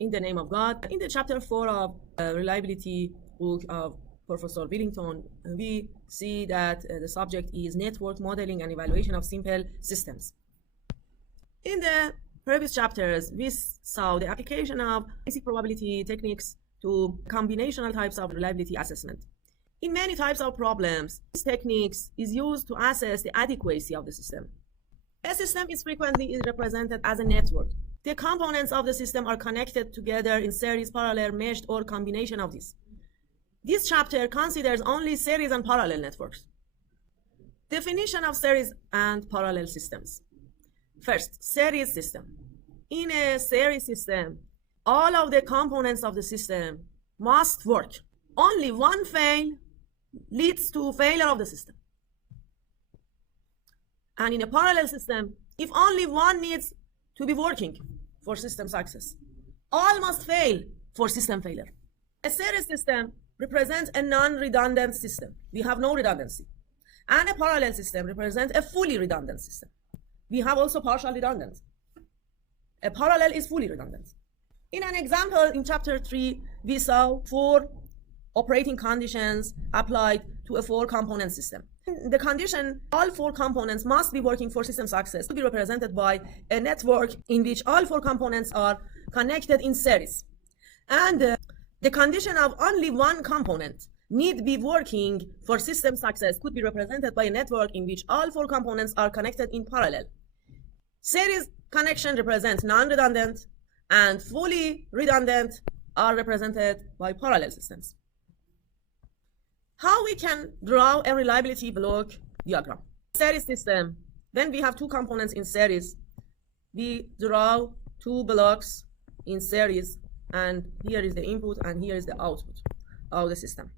in the name of God. In the chapter 4 of reliability book of Professor Billington, we see that the subject is network modeling and evaluation of simple systems. In the previous chapters, we saw the application of basic probability techniques to combinational types of reliability assessment. In many types of problems, these techniques is used to assess the adequacy of the system. A system is frequently represented as a network. The components of the system are connected together in series, parallel, meshed, or combination of these. This chapter considers only series and parallel networks. Definition of series and parallel systems. First, series system. In a series system, all of the components of the system must work. Only one fail leads to failure of the system. And in a parallel system, if only one needs to be working for system success, all must fail for system failure. A series system represents a non-redundant system. We have no redundancy. And a parallel system represents a fully redundant system. We have also partial redundancy. A parallel is fully redundant. In an example in chapter 3, we saw 4 operating conditions applied to a 4-component system. The condition, all 4 components must be working for system success, to be represented by a network in which all 4 components are connected in series. And the condition of only one component need be working for system success could be represented by a network in which all 4 components are connected in parallel. Series connection represents non-redundant, and fully redundant are represented by parallel systems. How we can draw a reliability block diagram. Series system, when we have 2 components in series, we draw 2 blocks in series, and here is the input and here is the output of the system.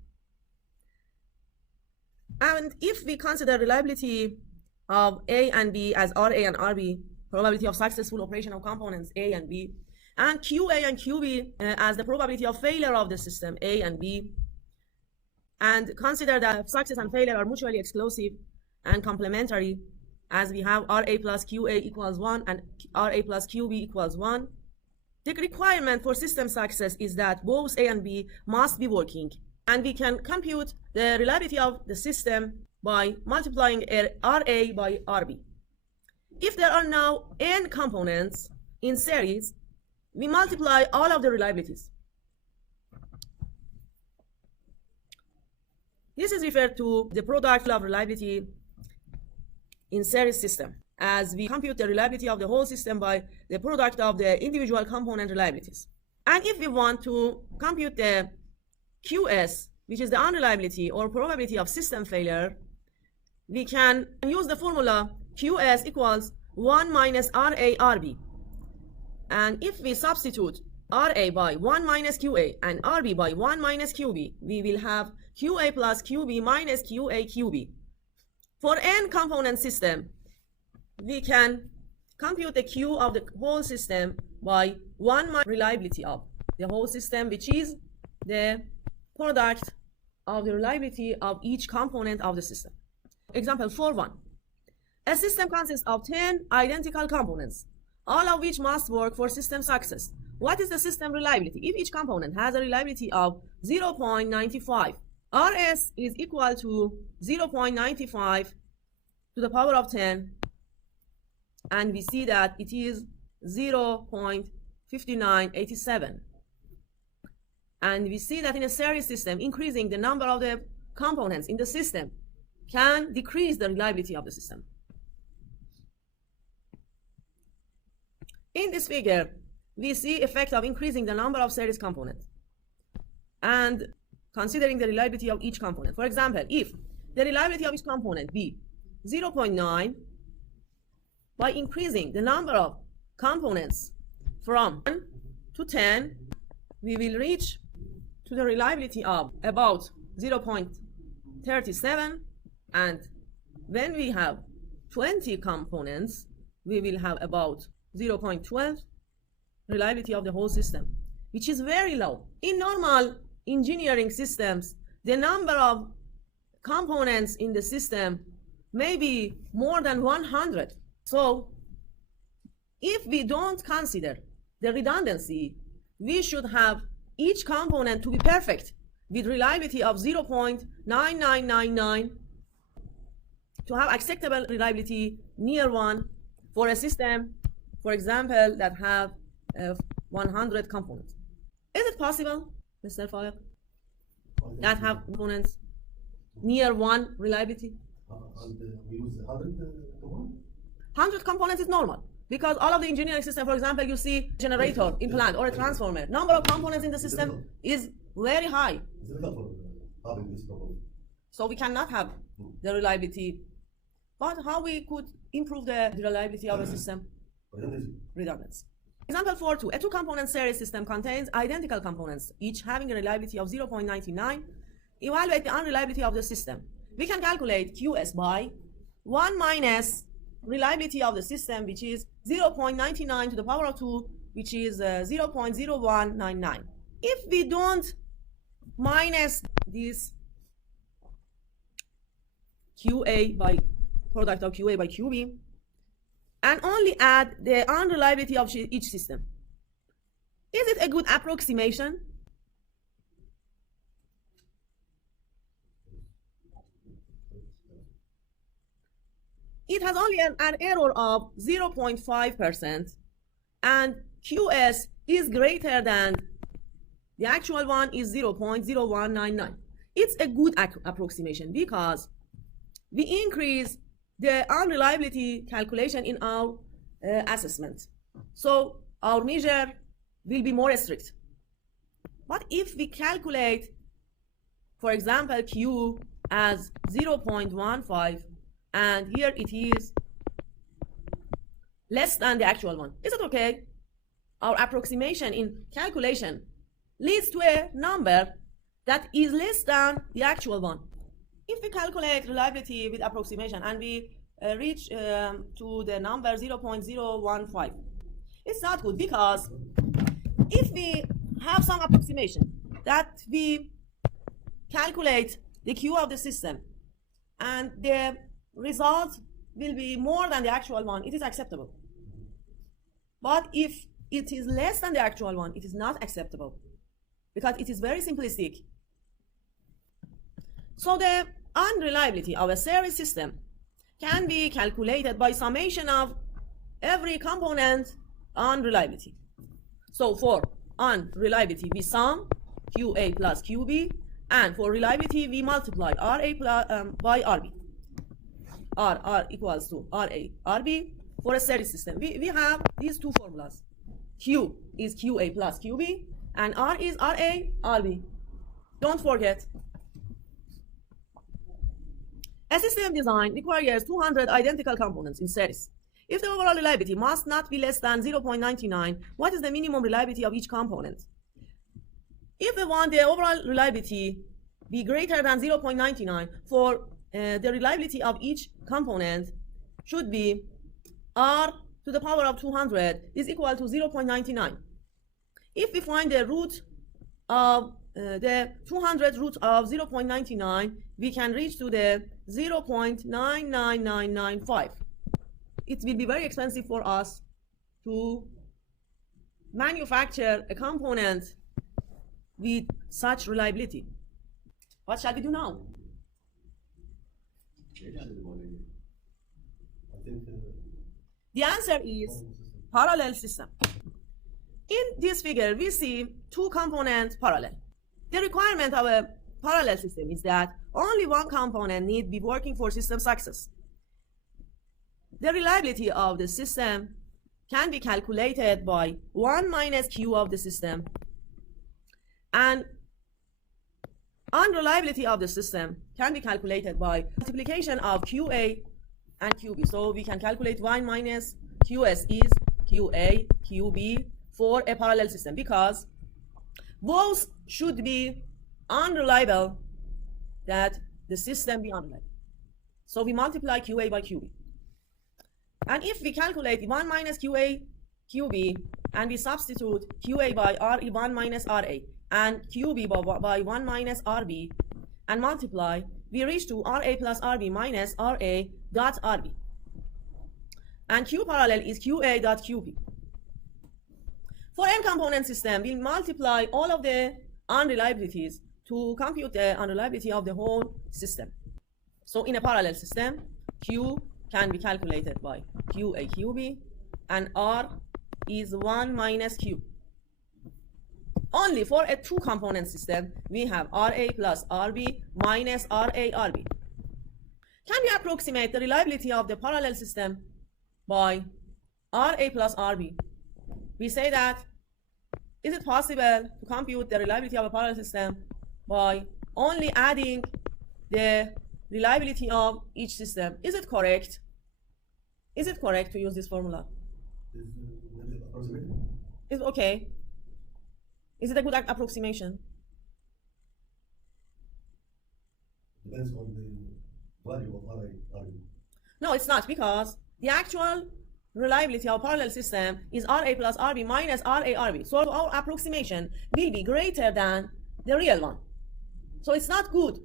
And if we consider reliability of A and B as RA and RB, probability of successful operation of components A and B, and QA and QB as the probability of failure of the system A and B, and consider that success and failure are mutually exclusive and complementary, as we have RA plus QA equals 1 and RA plus QB equals 1. The requirement for system success is that both A and B must be working, and we can compute the reliability of the system by multiplying RA by RB. If there are now n components in series, we multiply all of the reliabilities. This is referred to the product of reliability in series system, as we compute the reliability of the whole system by the product of the individual component reliabilities. And if we want to compute the QS, which is the unreliability or probability of system failure, we can use the formula QS equals 1 minus RA RB. And if we substitute RA by 1 minus QA and RB by 1 minus QB, we will have QA plus QB minus QA QB. For n component system, we can compute the Q of the whole system by 1 minus reliability of the whole system, which is the product of the reliability of each component of the system. Example 4.1. A system consists of 10 identical components, all of which must work for system success. What is the system reliability? If each component has a reliability of 0.95, RS is equal to 0.95 to the power of 10, and we see that it is 0.5987. And we see that in a series system, increasing the number of the components in the system can decrease the reliability of the system. In this figure, we see effect of increasing the number of series components and considering the reliability of each component. For example, if the reliability of each component be 0.9, by increasing the number of components from 1 to 10, we will reach to the reliability of about 0.37, and when we have 20 components, we will have about 0.12 reliability of the whole system, which is very low. In normal engineering systems, the number of components in the system may be more than 100. So if we don't consider the redundancy, we should have each component to be perfect with reliability of 0.9999 to have acceptable reliability near 1 for a system, for example, that have 100 components. Is it possible, Mr. Fayed, that have components near 1 reliability? And we use 100 components? 100 components is normal, because all of the engineering system, for example, you see generator in plant or a transformer, number of components in the system is very high. It's difficult for having this problem. So we cannot have the reliability. But how we could improve the reliability of a system? Redundancy. Example 4.2. A two-component series system contains identical components, each having a reliability of 0.99. Evaluate the unreliability of the system. We can calculate QS by 1 minus reliability of the system, which is 0.99 to the power of 2, which is 0.0199. If we don't minus this QA by product of QA by QB and only add the unreliability of each system, is it a good approximation? It has only an error of 0.5%, and QS is greater than the actual one is 0.0199. It's a good approximation because we increase the unreliability calculation in our assessment. So our measure will be more strict. But if we calculate, for example, Q as 0.15, and here it is less than the actual one, is it okay? Our approximation in calculation leads to a number that is less than the actual one. If we calculate reliability with approximation and we reach to the number 0.015, it's not good, because if we have some approximation that we calculate the Q of the system and the result will be more than the actual one, it is acceptable. But if it is less than the actual one, it is not acceptable, because it is very simplistic. So the unreliability of a series system can be calculated by summation of every component unreliability. So for unreliability, we sum QA plus QB, and for reliability, we multiply RA plus, by RB. R equals to RA, RB. For a series system, we have these two formulas. Q is QA plus QB, and R is RA, RB. Don't forget. A system design requires 200 identical components in series. If the overall reliability must not be less than 0.99, what is the minimum reliability of each component? If we want the overall reliability be greater than 0.99, for the reliability of each component should be R to the power of 200 is equal to 0.99. If we find the root of the 200 root of 0.99, we can reach to the 0.99995. It will be very expensive for us to manufacture a component with such reliability. What shall we do now? The answer is parallel system. In this figure, we see two components parallel. The requirement of a parallel system is that only one component need be working for system success. The reliability of the system can be calculated by 1 minus Q of the system, and unreliability of the system can be calculated by multiplication of QA and QB. So we can calculate 1 minus QS is QA, QB for a parallel system, because both should be unreliable, that the system be unreliable. So we multiply QA by QB. And if we calculate 1 minus QA, QB, and we substitute QA by R1 minus RA and QB by 1 minus RB and multiply, we reach to RA plus RB minus RA dot RB. And Q parallel is QA dot QB. For n component system, we multiply all of the unreliabilities to compute the unreliability of the whole system. So in a parallel system, Q can be calculated by QA QB, and R is 1 minus Q. Only for a two component system, we have RA plus RB minus RA RB. Can we approximate the reliability of the parallel system by RA plus RB? We say that, is it possible to compute the reliability of a parallel system by only adding the reliability of each system? Is it correct? Is it correct to use this formula? Is it okay? Is it a good approximation? Depends on the value of RA. No, it's not, because the actual reliability of parallel system is RA plus RB minus RA RB. So our approximation will be greater than the real one. So it's not good.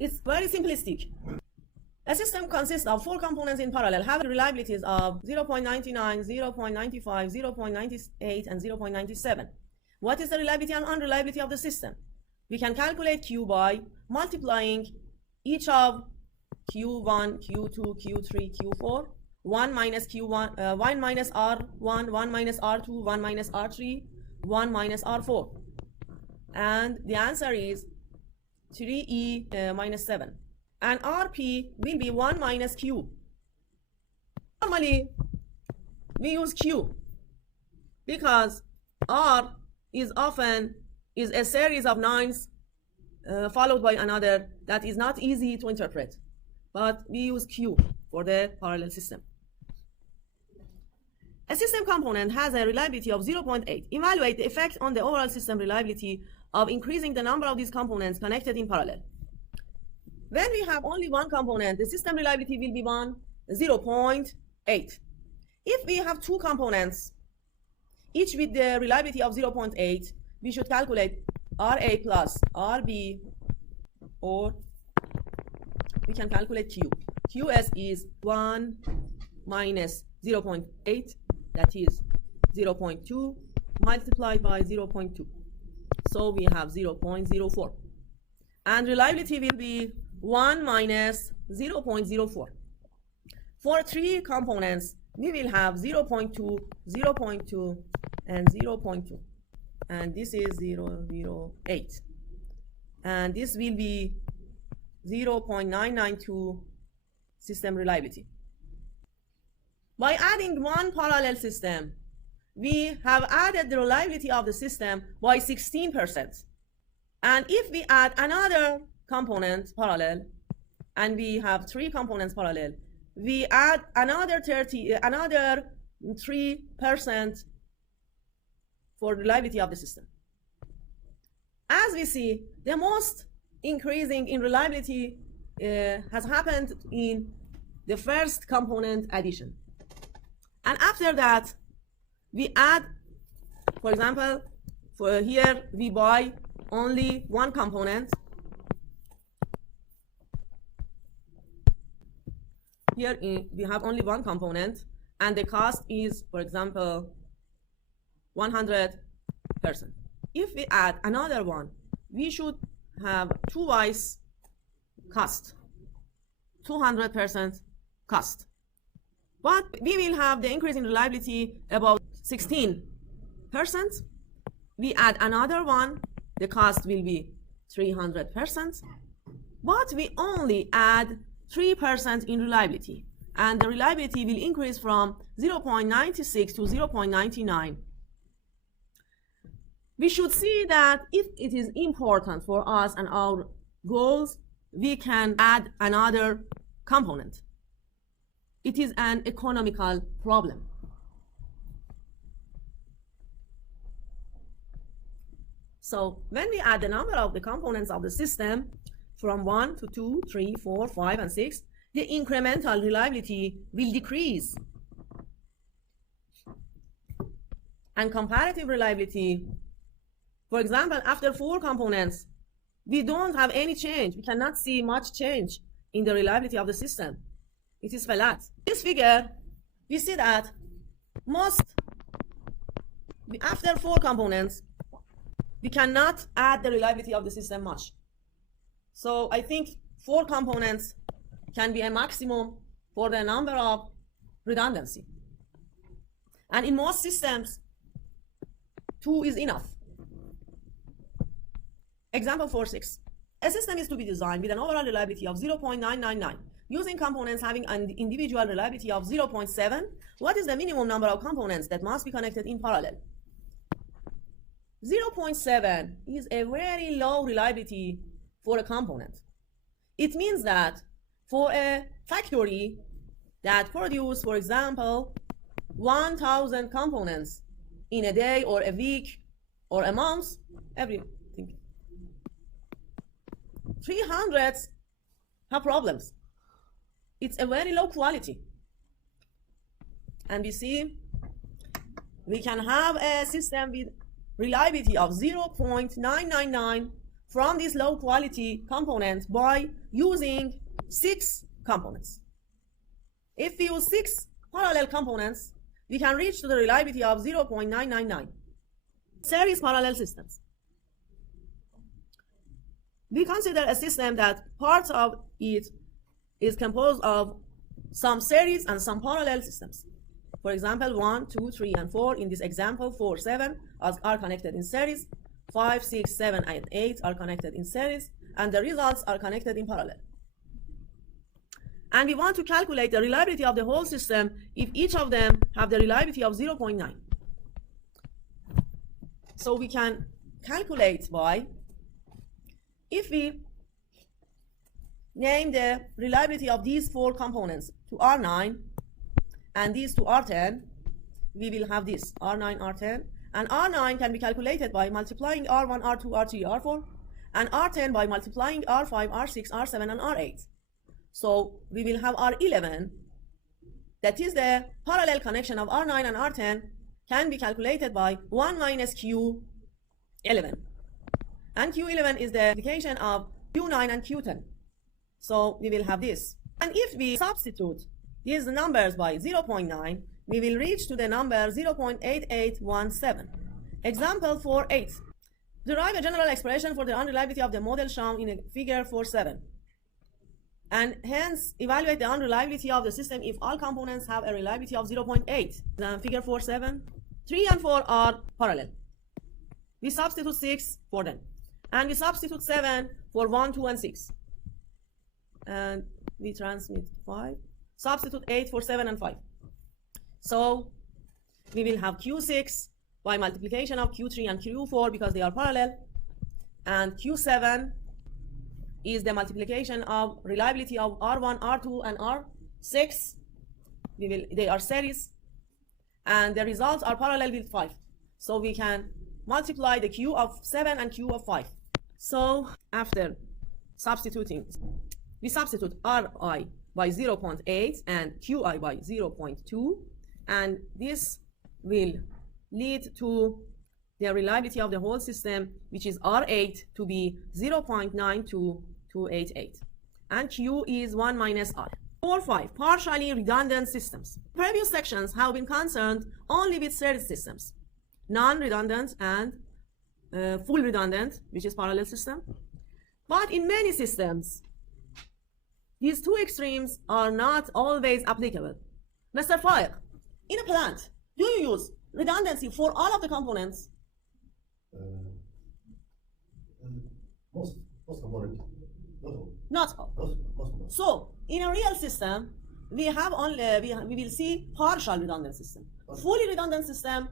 It's very simplistic. A system consists of 4 components in parallel, have reliabilities of 0.99, 0.95, 0.98, and 0.97. What is the reliability and unreliability of the system? We can calculate Q by multiplying each of Q1, Q2, Q3, Q4, 1 minus Q1, 1 minus R1, 1 minus R2, 1 minus R3, 1 minus R4. And the answer is 3E minus 7. And RP will be 1 minus Q. Normally, we use Q because R is often a series of 9s followed by another that is not easy to interpret. But we use Q for the parallel system. A system component has a reliability of 0.8. Evaluate the effect on the overall system reliability of increasing the number of these components connected in parallel. When we have only one component, the system reliability will be 0.8. If we have two components, each with the reliability of 0.8, we should calculate RA plus RB, or we can calculate Q. QS is 1 minus 0.8, that is 0.2 multiplied by 0.2. So we have 0.04. And reliability will be 1 minus 0.04. For 3 components, we will have 0.2, 0.2, and 0.2. And this is 0.08. And this will be 0.992 system reliability. By adding one parallel system, we have added the reliability of the system by 16%. And if we add another component parallel, and we have 3 components parallel, we add another 3% for reliability of the system. As we see, the most increasing in reliability has happened in the first component addition. And after that, we add, for example, for here we buy only one component. Here we have only one component, and the cost is, for example, 100%. If we add another one, we should have twice cost, 200% cost. But we will have the increase in reliability about 16%. We add another one, the cost will be 300%. But we only add 3% in reliability, and the reliability will increase from 0.96 to 0.99. We should see that if it is important for us and our goals, we can add another component. It is an economical problem. So when we add the number of the components of the system from 1 to 2, 3, 4, 5, and 6, the incremental reliability will decrease. And comparative reliability, for example, after 4 components, we don't have any change. We cannot see much change in the reliability of the system. It is flat. This figure, we see that most After 4 components, we cannot add the reliability of the system much. So I think 4 components can be a maximum for the number of redundancy. And in most systems, 2 is enough. Example 4.6. A system is to be designed with an overall reliability of 0.999. Using components having an individual reliability of 0.7, what is the minimum number of components that must be connected in parallel? 0.7 is a very low reliability for a component. It means that for a factory that produces, for example, 1,000 components in a day or a week or a month, everything, 300 have problems. It's a very low quality. And we see we can have a system with reliability of 0.999 from this low quality component by using 6 components. If we use 6 parallel components, we can reach to the reliability of 0.999. Series parallel systems. We consider a system that parts of it is composed of some series and some parallel systems. For example, 1, 2, 3, and 4 in this example, 4, 7 are connected in series, 5, 6, 7, and 8 are connected in series, and the results are connected in parallel. And we want to calculate the reliability of the whole system if each of them have the reliability of 0.9. So we can calculate by, if we name the reliability of these 4 components to R9 and these to R10, we will have this R9, R10, and R9 can be calculated by multiplying R1, R2, R3, R4, and R10 by multiplying R5, R6, R7, and R8. So we will have R11, that is the parallel connection of R9 and R10, can be calculated by 1 minus Q11. And Q11 is the multiplication of Q9 and Q10. So we will have this. And if we substitute these numbers by 0.9, we will reach to the number 0.8817. Example 4.8. Derive a general expression for the unreliability of the model shown in figure 4.7. And hence evaluate the unreliability of the system if all components have a reliability of 0.8. Then figure 4.7. 3 and 4 are parallel. We substitute 6 for them. And we substitute 7 for 1, 2, and 6. And we transmit 5. Substitute 8 for 7 and 5. So we will have Q6 by multiplication of Q3 and Q4 because they are parallel. And Q7 is the multiplication of reliability of R1, R2, and R6. They are series. And the results are parallel with 5. So we can multiply the Q of 7 and Q of 5. So after substituting, we substitute Ri by 0.8 and Qi by 0.2, and this will lead to the reliability of the whole system, which is R8 to be 0.92288, and Q is 1 minus R. 4.5. Partially redundant systems. Previous sections have been concerned only with series systems, non-redundant and full redundant, which is parallel system. But in many systems, these 2 extremes are not always applicable. Mr. Fire, in a plant, do you use redundancy for all of the components? Most components, not all. Most. So in a real system, we have only we will see partial redundant system. Fully redundant system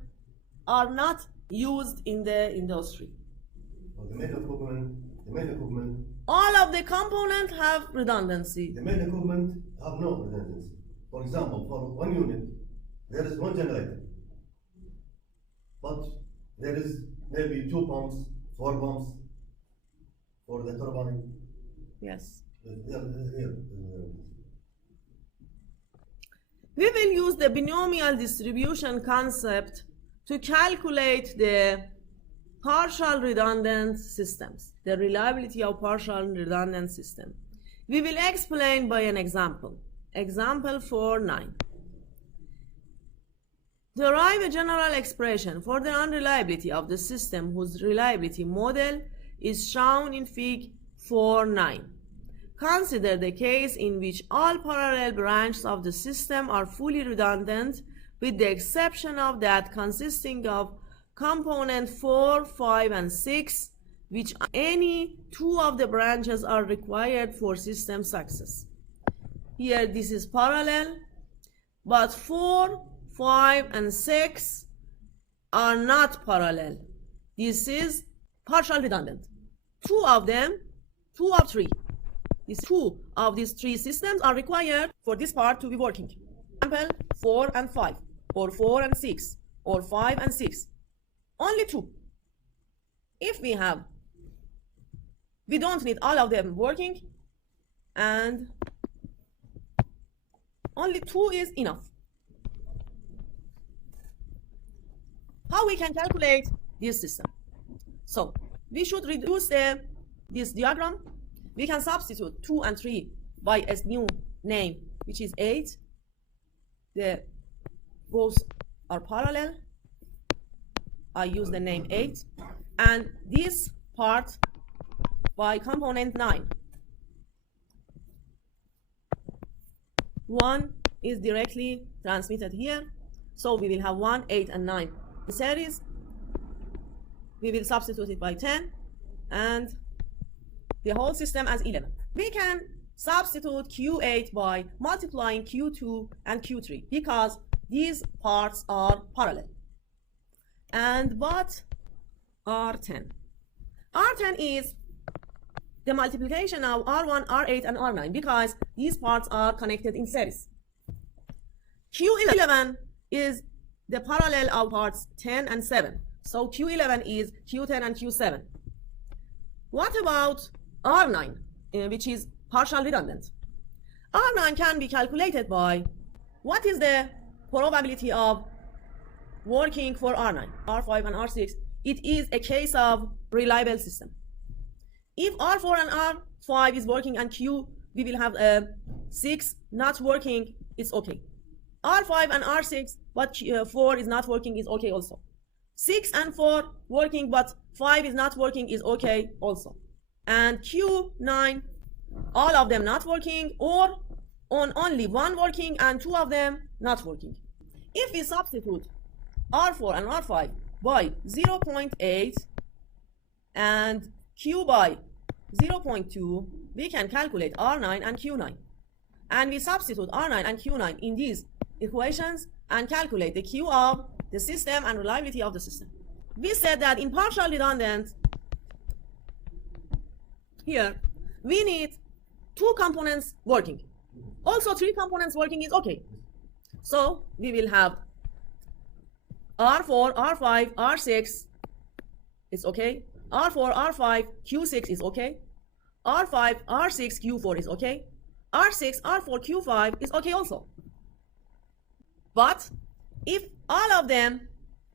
are not used in the industry. Well, the main equipment. All of the components have redundancy. The main equipment have no redundancy. For example, for 1 unit, there is 1 generator, but there is maybe 2 pumps, 4 pumps for the turbine. Yes. Here. We will use the binomial distribution concept to calculate the partial redundant systems, the reliability of partial redundant system. We will explain by an example. Example 4.9. Derive a general expression for the unreliability of the system whose reliability model is shown in Fig 4.9. Consider the case in which all parallel branches of the system are fully redundant, with the exception of that consisting of component 4, 5, and 6, which any two of the branches are required for system success. Here this is parallel, but 4, 5, and 6 are not parallel. This is partial redundant. Two of three. These two of these three systems are required for this part to be working. For example, 4 and 5, or 4 and 6, or 5 and 6. Only two. If we don't need all of them working, and only two is enough. How we can calculate this system? So we should reduce this diagram. We can substitute 2 and 3 by a new name, which is 8. Both are parallel. I use the name 8. And this part by component 9. 1 is directly transmitted here. So we will have 1, 8, and 9 in series. We will substitute it by 10. And the whole system as 11. We can substitute Q8 by multiplying Q2 and Q3 because these parts are parallel. And but R10. R10 is the multiplication of R1, R8, and R9 because these parts are connected in series. Q11 is the parallel of parts 10 and 7. So Q11 is Q10 and Q7. What about R9, which is partial redundant? R9 can be calculated by what is the probability of working for R9, R5, and R6. It is a case of reliable system. If R4 and R5 is working and Q, we will have 6 not working, it's okay. R5 and R6, but 4 is not working, is okay also. 6 and 4 working, but 5 is not working, is okay also. And Q9, all of them not working, or on only one working and 2 of them not working. If we substitute R4 and R5 by 0.8 and Q by 0.2, we can calculate R9 and Q9. And we substitute R9 and Q9 in these equations and calculate the Q of the system and reliability of the system. We said that in partial redundant, here we need 2 components working. Also 3 components working is okay. So we will have R4, R5, R6 is okay. R4, R5, Q6 is okay. R5, R6, Q4 is okay. R6, R4, Q5 is okay also. But if all of them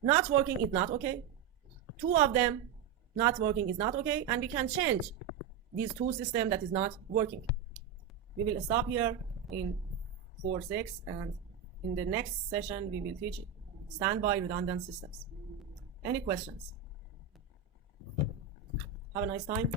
not working is not okay, 2 of them not working is not okay, and we can change these 2 systems that is not working. We will stop here in 4.6, and in the next session we will teach standby redundant systems. Any questions? Have a nice time.